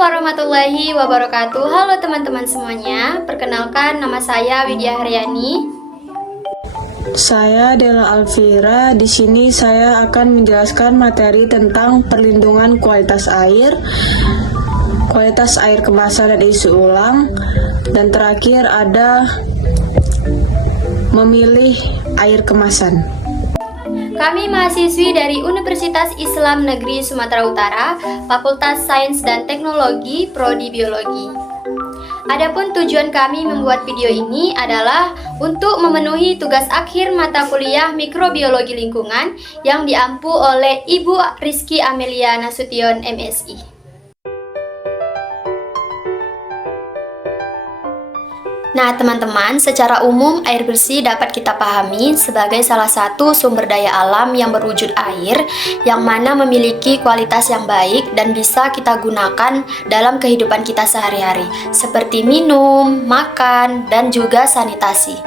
warahmatullahi wabarakatuh. Halo teman-teman semuanya. Perkenalkan, nama saya Widya Haryani. Saya Della Alfira. Di sini saya akan menjelaskan materi tentang perlindungan kualitas air kemasan dan isi ulang, dan terakhir ada memilih air kemasan. Kami mahasiswi dari Universitas Islam Negeri Sumatera Utara, Fakultas Sains dan Teknologi, Prodi Biologi. Adapun tujuan kami membuat video ini adalah untuk memenuhi tugas akhir mata kuliah Mikrobiologi Lingkungan yang diampu oleh Ibu Rizky Amelia Nasution, MSI. Nah teman-teman, secara umum air bersih dapat kita pahami sebagai salah satu sumber daya alam yang berwujud air, yang mana memiliki kualitas yang baik dan bisa kita gunakan dalam kehidupan kita sehari-hari, seperti minum, makan, dan juga sanitasi.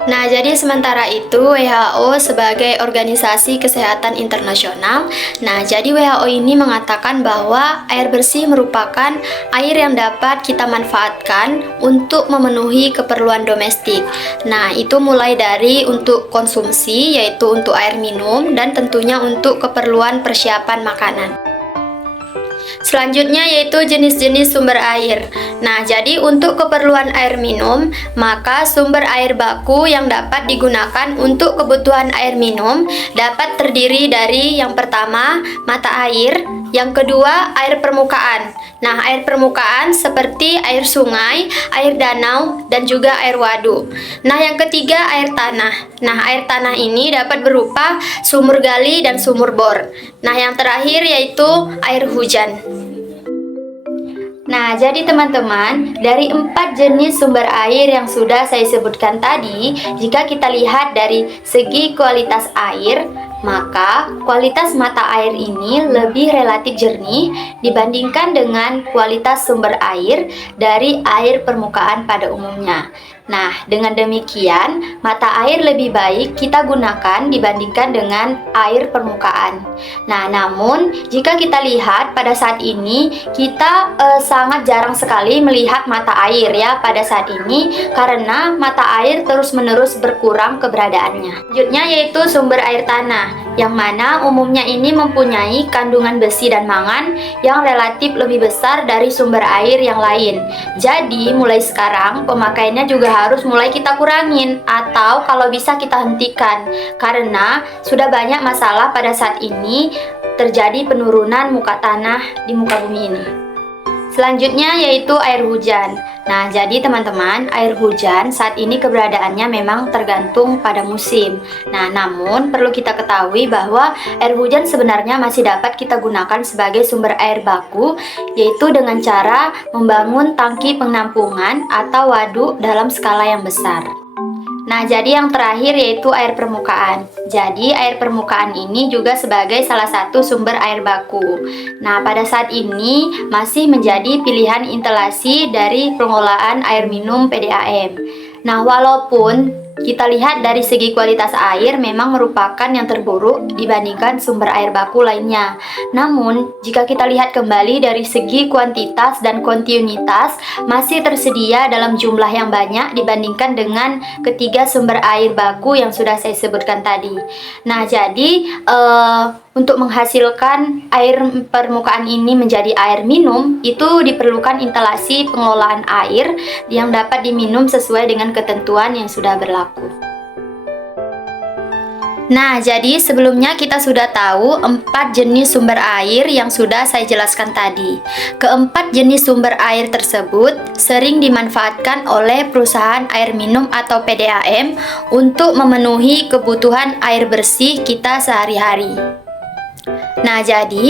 Nah, jadi sementara itu WHO sebagai organisasi kesehatan internasional. Nah, jadi WHO ini mengatakan bahwa air bersih merupakan air yang dapat kita manfaatkan untuk memenuhi keperluan domestik. Nah, itu mulai dari untuk konsumsi, yaitu untuk air minum, dan tentunya untuk keperluan persiapan makanan. Selanjutnya yaitu jenis-jenis sumber air. Nah, jadi untuk keperluan air minum, maka sumber air baku yang dapat digunakan untuk kebutuhan air minum dapat terdiri dari yang pertama, mata air, yang kedua, air permukaan. Nah, air permukaan seperti air sungai, air danau, dan juga air waduk. Nah, yang ketiga, air tanah. Nah, air tanah ini dapat berupa sumur gali dan sumur bor. Nah, yang terakhir yaitu air hujan. Nah, jadi teman-teman, dari 4 jenis sumber air yang sudah saya sebutkan tadi, jika kita lihat dari segi kualitas air, maka kualitas mata air ini lebih relatif jernih dibandingkan dengan kualitas sumber air dari air permukaan pada umumnya. Nah, dengan demikian, mata air lebih baik kita gunakan dibandingkan dengan air permukaan. Nah, namun jika kita lihat pada saat ini, kita sangat jarang sekali melihat mata air ya pada saat ini, karena mata air terus-menerus berkurang keberadaannya. Selanjutnya yaitu sumber air tanah, yang mana umumnya ini mempunyai kandungan besi dan mangan yang relatif lebih besar dari sumber air yang lain. Jadi, mulai sekarang pemakaiannya juga harus mulai kita kurangin, atau kalau bisa kita hentikan, karena sudah banyak masalah pada saat ini terjadi penurunan muka tanah di muka bumi ini. Selanjutnya yaitu air hujan. Nah, jadi teman-teman, air hujan saat ini keberadaannya memang tergantung pada musim. Nah, namun perlu kita ketahui bahwa air hujan sebenarnya masih dapat kita gunakan sebagai sumber air baku, yaitu dengan cara membangun tangki penampungan atau waduk dalam skala yang besar. Nah, jadi yang terakhir yaitu air permukaan. Jadi, air permukaan ini juga sebagai salah satu sumber air baku. Nah, pada saat ini masih menjadi pilihan instalasi dari pengelolaan air minum PDAM. Nah, walaupun kita lihat dari segi kualitas air memang merupakan yang terburuk dibandingkan sumber air baku lainnya. Namun, jika kita lihat kembali dari segi kuantitas dan kontinuitas, masih tersedia dalam jumlah yang banyak dibandingkan dengan ketiga sumber air baku yang sudah saya sebutkan tadi. Nah, jadi untuk menghasilkan air permukaan ini menjadi air minum, itu diperlukan instalasi pengelolaan air yang dapat diminum sesuai dengan ketentuan yang sudah berlaku. Nah, jadi sebelumnya kita sudah tahu 4 jenis sumber air yang sudah saya jelaskan tadi. Keempat jenis sumber air tersebut sering dimanfaatkan oleh perusahaan air minum atau PDAM untuk memenuhi kebutuhan air bersih kita sehari-hari. Nah, jadi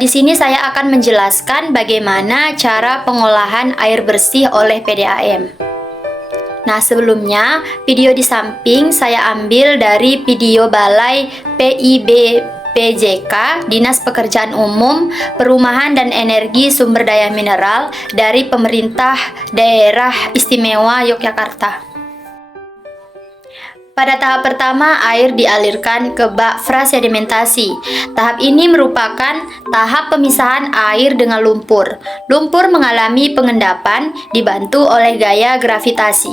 di sini saya akan menjelaskan bagaimana cara pengolahan air bersih oleh PDAM. Nah, sebelumnya video di samping saya ambil dari video Balai PIBPJK, Dinas Pekerjaan Umum, Perumahan dan Energi Sumber Daya Mineral dari Pemerintah Daerah Istimewa Yogyakarta. Pada tahap pertama, air dialirkan ke bak frasedimentasi. Tahap ini merupakan tahap pemisahan air dengan lumpur. Lumpur mengalami pengendapan dibantu oleh gaya gravitasi.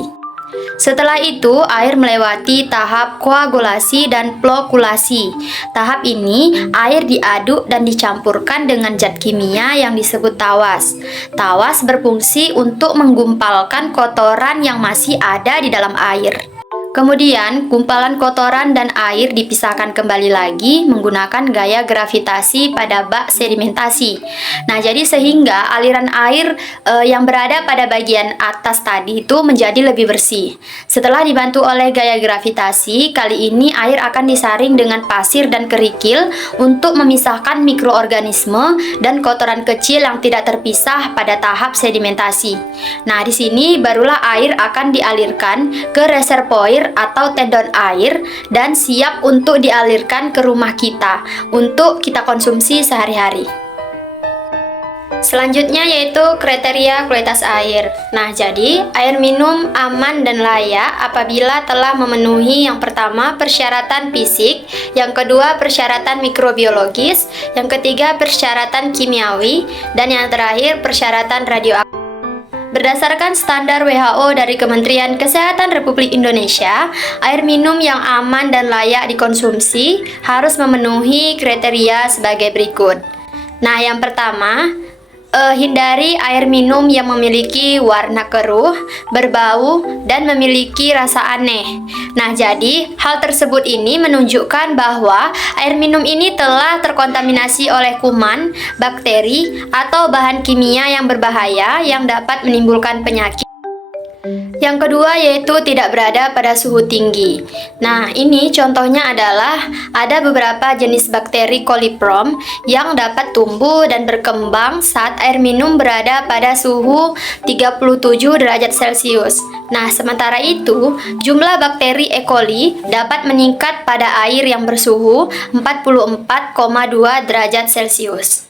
Setelah itu, air melewati tahap koagulasi dan flokulasi. Tahap ini, air diaduk dan dicampurkan dengan zat kimia yang disebut tawas. Tawas berfungsi untuk menggumpalkan kotoran yang masih ada di dalam air. Kemudian, gumpalan kotoran dan air dipisahkan kembali lagi menggunakan gaya gravitasi pada bak sedimentasi. Nah, jadi sehingga aliran air yang berada pada bagian atas tadi itu menjadi lebih bersih. Setelah dibantu oleh gaya gravitasi, kali ini air akan disaring dengan pasir dan kerikil untuk memisahkan mikroorganisme dan kotoran kecil yang tidak terpisah pada tahap sedimentasi. Nah, di sini barulah air akan dialirkan ke reservoir atau tendon air dan siap untuk dialirkan ke rumah kita untuk kita konsumsi sehari-hari. Selanjutnya yaitu kriteria kualitas air. Nah, jadi air minum aman dan layak apabila telah memenuhi yang pertama persyaratan fisik, yang kedua persyaratan mikrobiologis, yang ketiga persyaratan kimiawi, dan yang terakhir persyaratan radioaktif. Berdasarkan standar WHO dari Kementerian Kesehatan Republik Indonesia, air minum yang aman dan layak dikonsumsi harus memenuhi kriteria sebagai berikut. Nah, yang pertama, hindari air minum yang memiliki warna keruh, berbau, dan memiliki rasa aneh. Nah, jadi hal tersebut ini menunjukkan bahwa air minum ini telah terkontaminasi oleh kuman, bakteri, atau bahan kimia yang berbahaya yang dapat menimbulkan penyakit. Yang kedua yaitu tidak berada pada suhu tinggi. Nah, ini contohnya adalah ada beberapa jenis bakteri coliform yang dapat tumbuh dan berkembang saat air minum berada pada suhu 37 derajat Celcius. Nah, sementara itu, jumlah bakteri E. coli dapat meningkat pada air yang bersuhu 44,2 derajat Celcius.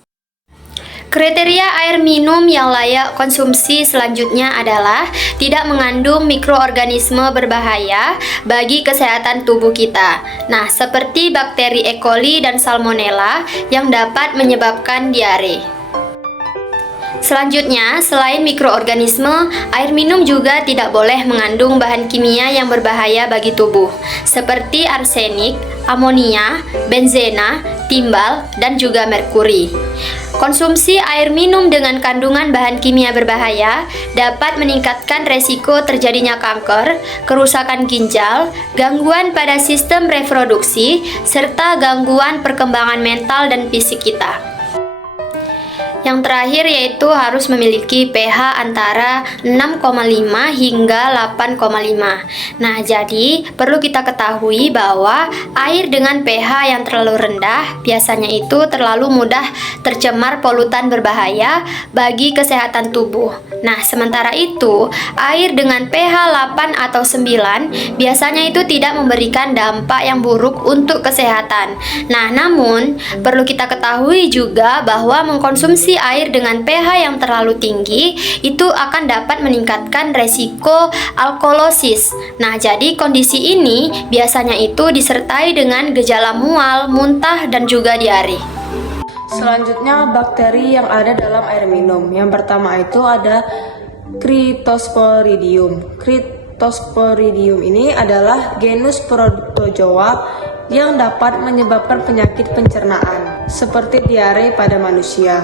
Kriteria air minum yang layak konsumsi selanjutnya adalah tidak mengandung mikroorganisme berbahaya bagi kesehatan tubuh kita. Nah, seperti bakteri E. coli dan Salmonella yang dapat menyebabkan diare. Selanjutnya, selain mikroorganisme, air minum juga tidak boleh mengandung bahan kimia yang berbahaya bagi tubuh, seperti arsenik, amonia, benzena, timbal, dan juga merkuri. Konsumsi air minum dengan kandungan bahan kimia berbahaya dapat meningkatkan resiko terjadinya kanker, kerusakan ginjal, gangguan pada sistem reproduksi, serta gangguan perkembangan mental dan fisik kita. Yang terakhir yaitu harus memiliki pH antara 6,5 hingga 8,5. Nah, jadi perlu kita ketahui bahwa air dengan pH yang terlalu rendah biasanya itu terlalu mudah tercemar polutan berbahaya bagi kesehatan tubuh. Nah, sementara itu, air dengan pH 8 atau 9 biasanya itu tidak memberikan dampak yang buruk untuk kesehatan. Nah, namun perlu kita ketahui juga bahwa mengkonsumsi air dengan pH yang terlalu tinggi itu akan dapat meningkatkan resiko alkalosis. Nah, jadi kondisi ini biasanya itu disertai dengan gejala mual, muntah, dan juga diare. Selanjutnya, bakteri yang ada dalam air minum. Yang pertama itu ada Cryptosporidium. Cryptosporidium ini adalah genus protozoa yang dapat menyebabkan penyakit pencernaan seperti diare pada manusia.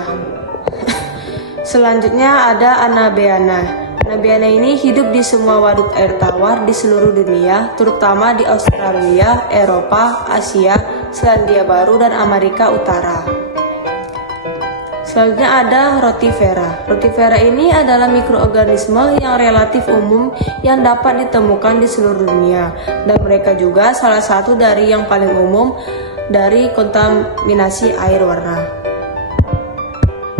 Selanjutnya ada Anabaena. Anabaena ini hidup di semua waduk air tawar di seluruh dunia, terutama di Australia, Eropa, Asia, Selandia Baru, dan Amerika Utara. Selanjutnya ada Rotifera. Rotifera ini adalah mikroorganisme yang relatif umum yang dapat ditemukan di seluruh dunia, dan mereka juga salah satu dari yang paling umum dari kontaminasi air warna.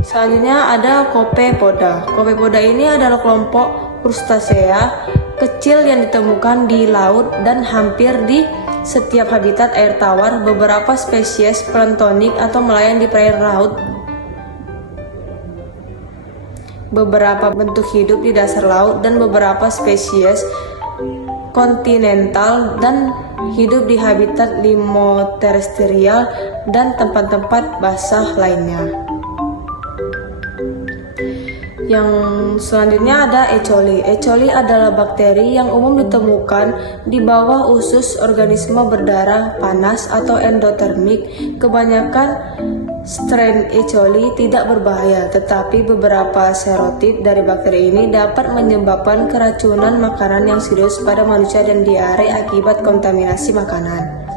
Selanjutnya ada Copepoda. Copepoda ini adalah kelompok krustasea kecil yang ditemukan di laut dan hampir di setiap habitat air tawar. Beberapa spesies planktonik atau nelayan di perairan laut. Beberapa bentuk hidup di dasar laut dan beberapa spesies kontinental dan hidup di habitat limoterestrial dan tempat-tempat basah lainnya. Yang selanjutnya ada E. coli. E. coli adalah bakteri yang umum ditemukan di bawah usus organisme berdarah panas atau endotermik. Kebanyakan strain E. coli tidak berbahaya, tetapi beberapa serotip dari bakteri ini dapat menyebabkan keracunan makanan yang serius pada manusia dan diare akibat kontaminasi makanan.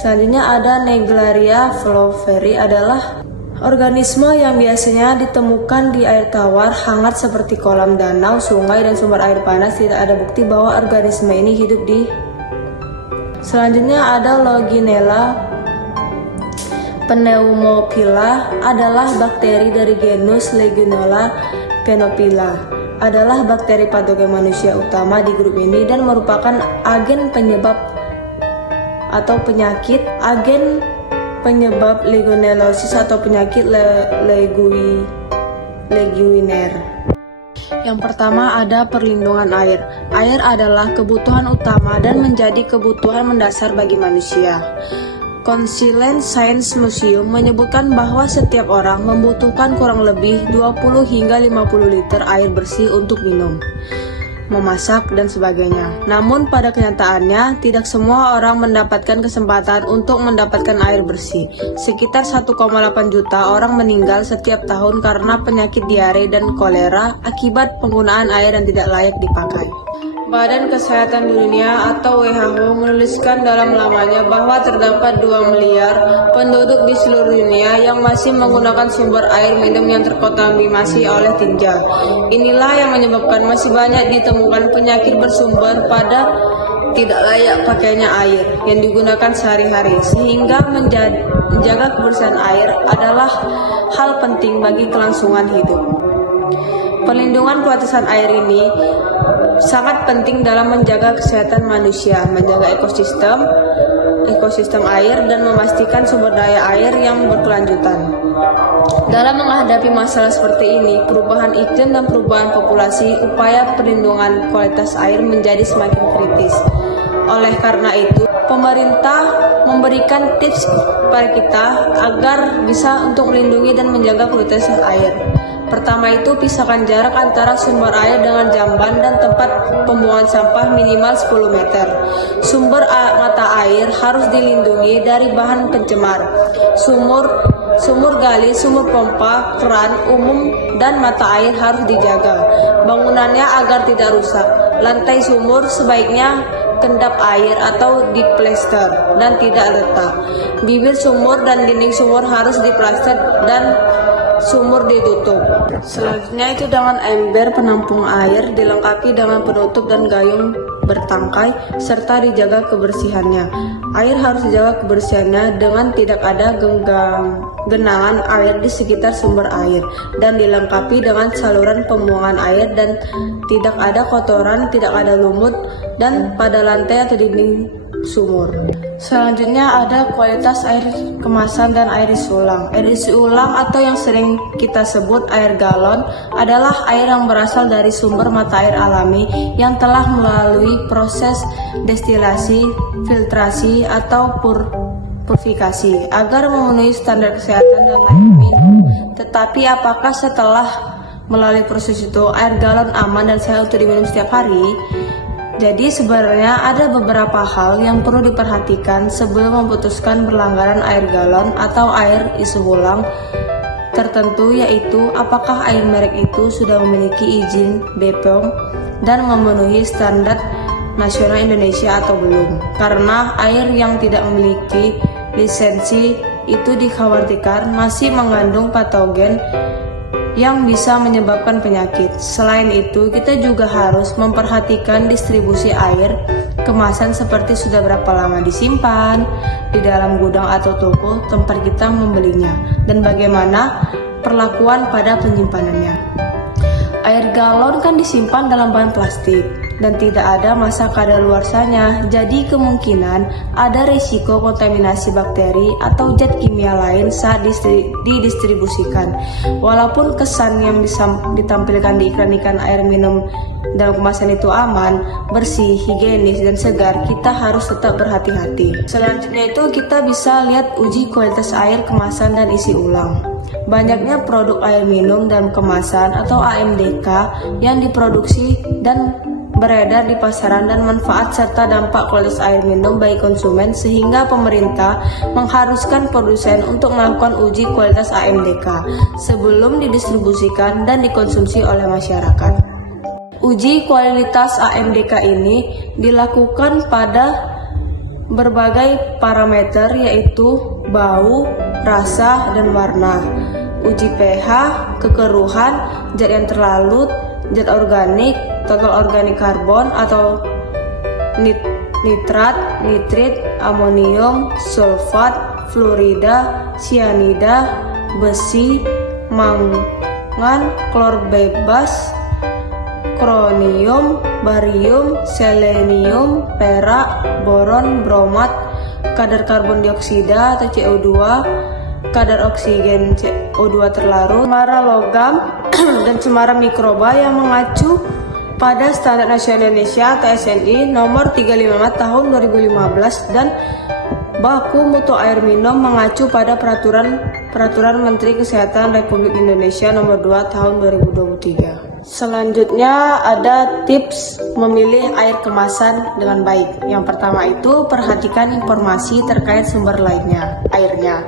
Selanjutnya ada Naegleria floveri, adalah organisme yang biasanya ditemukan di air tawar hangat seperti kolam danau, sungai, dan sumber air panas. Tidak ada bukti bahwa organisme ini hidup di. Selanjutnya ada Loginella pneumophila, adalah bakteri dari genus Legionella pneumophila. Adalah bakteri patogen manusia utama di grup ini dan merupakan agen penyebab atau penyakit legionellosis atau penyakit legionner. Yang pertama ada perlindungan air. Air adalah kebutuhan utama dan menjadi kebutuhan mendasar bagi manusia. Consilience Science Museum menyebutkan bahwa setiap orang membutuhkan kurang lebih 20 hingga 50 liter air bersih untuk minum, memasak, dan sebagainya. Namun pada kenyataannya, tidak semua orang mendapatkan kesempatan untuk mendapatkan air bersih. Sekitar 1,8 juta orang meninggal setiap tahun karena penyakit diare dan kolera akibat penggunaan air yang tidak layak dipakai. Badan Kesehatan Dunia atau WHO menuliskan dalam lamannya bahwa terdapat 2 miliar penduduk di seluruh dunia yang masih menggunakan sumber air minum yang terkontaminasi oleh tinja. Inilah yang menyebabkan masih banyak ditemukan penyakit bersumber pada tidak layak pakainya air yang digunakan sehari-hari, sehingga menjaga kebersihan air adalah hal penting bagi kelangsungan hidup. Perlindungan kualitas air ini sangat penting dalam menjaga kesehatan manusia, menjaga ekosistem air, dan memastikan sumber daya air yang berkelanjutan. Dalam menghadapi masalah seperti ini, perubahan iklim dan perubahan populasi, upaya perlindungan kualitas air menjadi semakin kritis. Oleh karena itu, pemerintah memberikan tips kepada kita agar bisa untuk melindungi dan menjaga kualitas air. Pertama itu, pisahkan jarak antara sumber air dengan jamban dan tempat pembuangan sampah minimal 10 meter. Sumber mata air harus dilindungi dari bahan pencemar. Sumur gali, sumur pompa, keran umum, dan mata air harus dijaga. Bangunannya agar tidak rusak. Lantai sumur sebaiknya kendap air atau diplester dan tidak retak. Bibir sumur dan dinding sumur harus diplaster dan sumur ditutup. Selanjutnya itu dengan ember penampung air, dilengkapi dengan penutup dan gayung bertangkai serta dijaga kebersihannya. Air harus dijaga kebersihannya dengan tidak ada genangan air di sekitar sumber air dan dilengkapi dengan saluran pembuangan air dan tidak ada kotoran, tidak ada lumut dan pada lantai atau dinding sumur. Selanjutnya ada kualitas air kemasan dan air isi ulang. Air isi ulang atau yang sering kita sebut air galon adalah air yang berasal dari sumber mata air alami yang telah melalui proses destilasi, filtrasi, atau purifikasi agar memenuhi standar kesehatan dan layak minum. Tetapi apakah setelah melalui proses itu air galon aman dan sehat untuk diminum setiap hari? Jadi sebenarnya ada beberapa hal yang perlu diperhatikan sebelum memutuskan berlangganan air galon atau air isi ulang tertentu, yaitu apakah air merek itu sudah memiliki izin BPOM dan memenuhi standar nasional Indonesia atau belum. Karena air yang tidak memiliki lisensi itu dikhawatirkan masih mengandung patogen yang bisa menyebabkan penyakit. Selain itu, kita juga harus memperhatikan distribusi air kemasan seperti sudah berapa lama disimpan di dalam gudang atau toko tempat kita membelinya dan bagaimana perlakuan pada penyimpanannya. Air galon kan disimpan dalam bahan plastik dan tidak ada masa kadaluarsanya. Jadi kemungkinan ada risiko kontaminasi bakteri atau zat kimia lain saat didistribusikan. Walaupun kesan yang ditampilkan di iklan air minum dalam kemasan itu aman, bersih, higienis, dan segar, kita harus tetap berhati-hati. Selanjutnya itu kita bisa lihat uji kualitas air kemasan dan isi ulang. Banyaknya produk air minum dalam kemasan atau AMDK yang diproduksi dan beredar di pasaran dan manfaat serta dampak kualitas air minum bagi konsumen, sehingga pemerintah mengharuskan produsen untuk melakukan uji kualitas AMDK sebelum didistribusikan dan dikonsumsi oleh masyarakat. Uji kualitas AMDK ini dilakukan pada berbagai parameter, yaitu bau, rasa, dan warna. Uji pH, kekeruhan, zat yang terlarut, zat organik, total organik karbon atau nitrat, nitrit, amonium, sulfat, fluorida, sianida, besi, mangan, klor bebas, kronium, barium, selenium, perak, boron, bromat, kadar karbon dioksida atau CO2, kadar oksigen CO2 terlarut, cemara logam, dan cemara mikroba yang mengacu pada Standar Nasional Indonesia atau SNI nomor 355 tahun 2015 dan baku mutu air minum mengacu pada Peraturan Menteri Kesehatan Republik Indonesia nomor 2 tahun 2023. Selanjutnya ada tips memilih air kemasan dengan baik. Yang pertama itu perhatikan informasi terkait sumber airnya.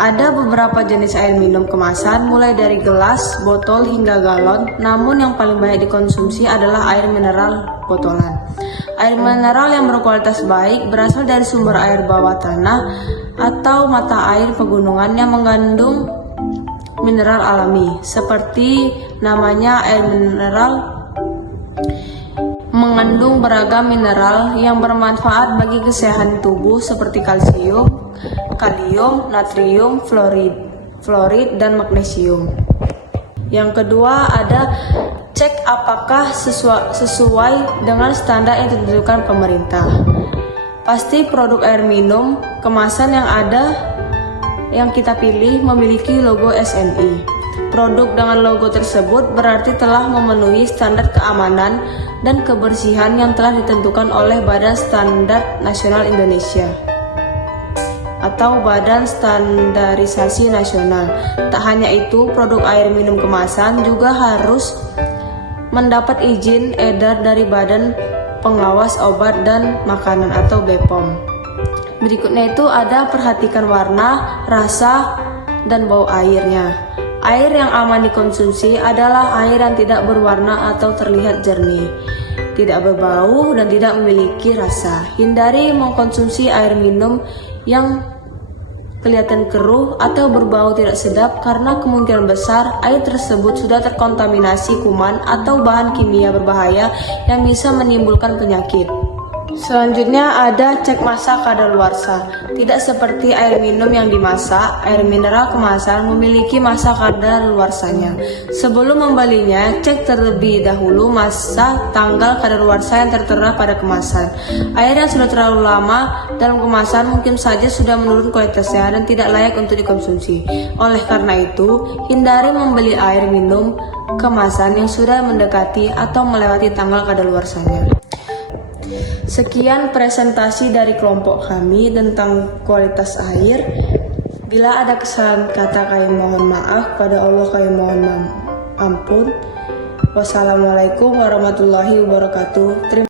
Ada beberapa jenis air minum kemasan mulai dari gelas, botol hingga galon, namun yang paling banyak dikonsumsi adalah air mineral botolan. Air mineral yang berkualitas baik berasal dari sumber air bawah tanah atau mata air pegunungan yang mengandung mineral alami. Seperti namanya, air mineral mengandung beragam mineral yang bermanfaat bagi kesehatan tubuh seperti kalsium, kalium, natrium, fluorid, dan magnesium. Yang kedua ada cek apakah sesuai dengan standar yang ditentukan pemerintah. Pasti produk air minum kemasan yang kita pilih memiliki logo SNI. Produk dengan logo tersebut berarti telah memenuhi standar keamanan dan kebersihan yang telah ditentukan oleh Badan Standar Nasional Indonesia atau Badan Standarisasi Nasional. Tak hanya itu, produk air minum kemasan juga harus mendapat izin edar dari Badan Pengawas Obat dan Makanan atau BPOM. Berikutnya itu ada perhatikan warna, rasa, dan bau airnya. Air yang aman dikonsumsi adalah air yang tidak berwarna atau terlihat jernih, tidak berbau, dan tidak memiliki rasa. Hindari mengkonsumsi air minum yang kelihatan keruh atau berbau tidak sedap karena kemungkinan besar air tersebut sudah terkontaminasi kuman atau bahan kimia berbahaya yang bisa menimbulkan penyakit. Selanjutnya ada cek masa kadaluarsa. Tidak seperti air minum yang dimasak, air mineral kemasan memiliki masa kadaluarsanya. Sebelum membelinya, cek terlebih dahulu masa tanggal kadaluarsa yang tertera pada kemasan. Air yang sudah terlalu lama dalam kemasan mungkin saja sudah menurun kualitasnya dan tidak layak untuk dikonsumsi. Oleh karena itu, hindari membeli air minum kemasan yang sudah mendekati atau melewati tanggal kadaluarsanya. Sekian presentasi dari kelompok kami tentang kualitas air. Bila ada kesalahan kata, kami mohon maaf. Pada Allah kami mohon ampun. Wassalamualaikum warahmatullahi wabarakatuh.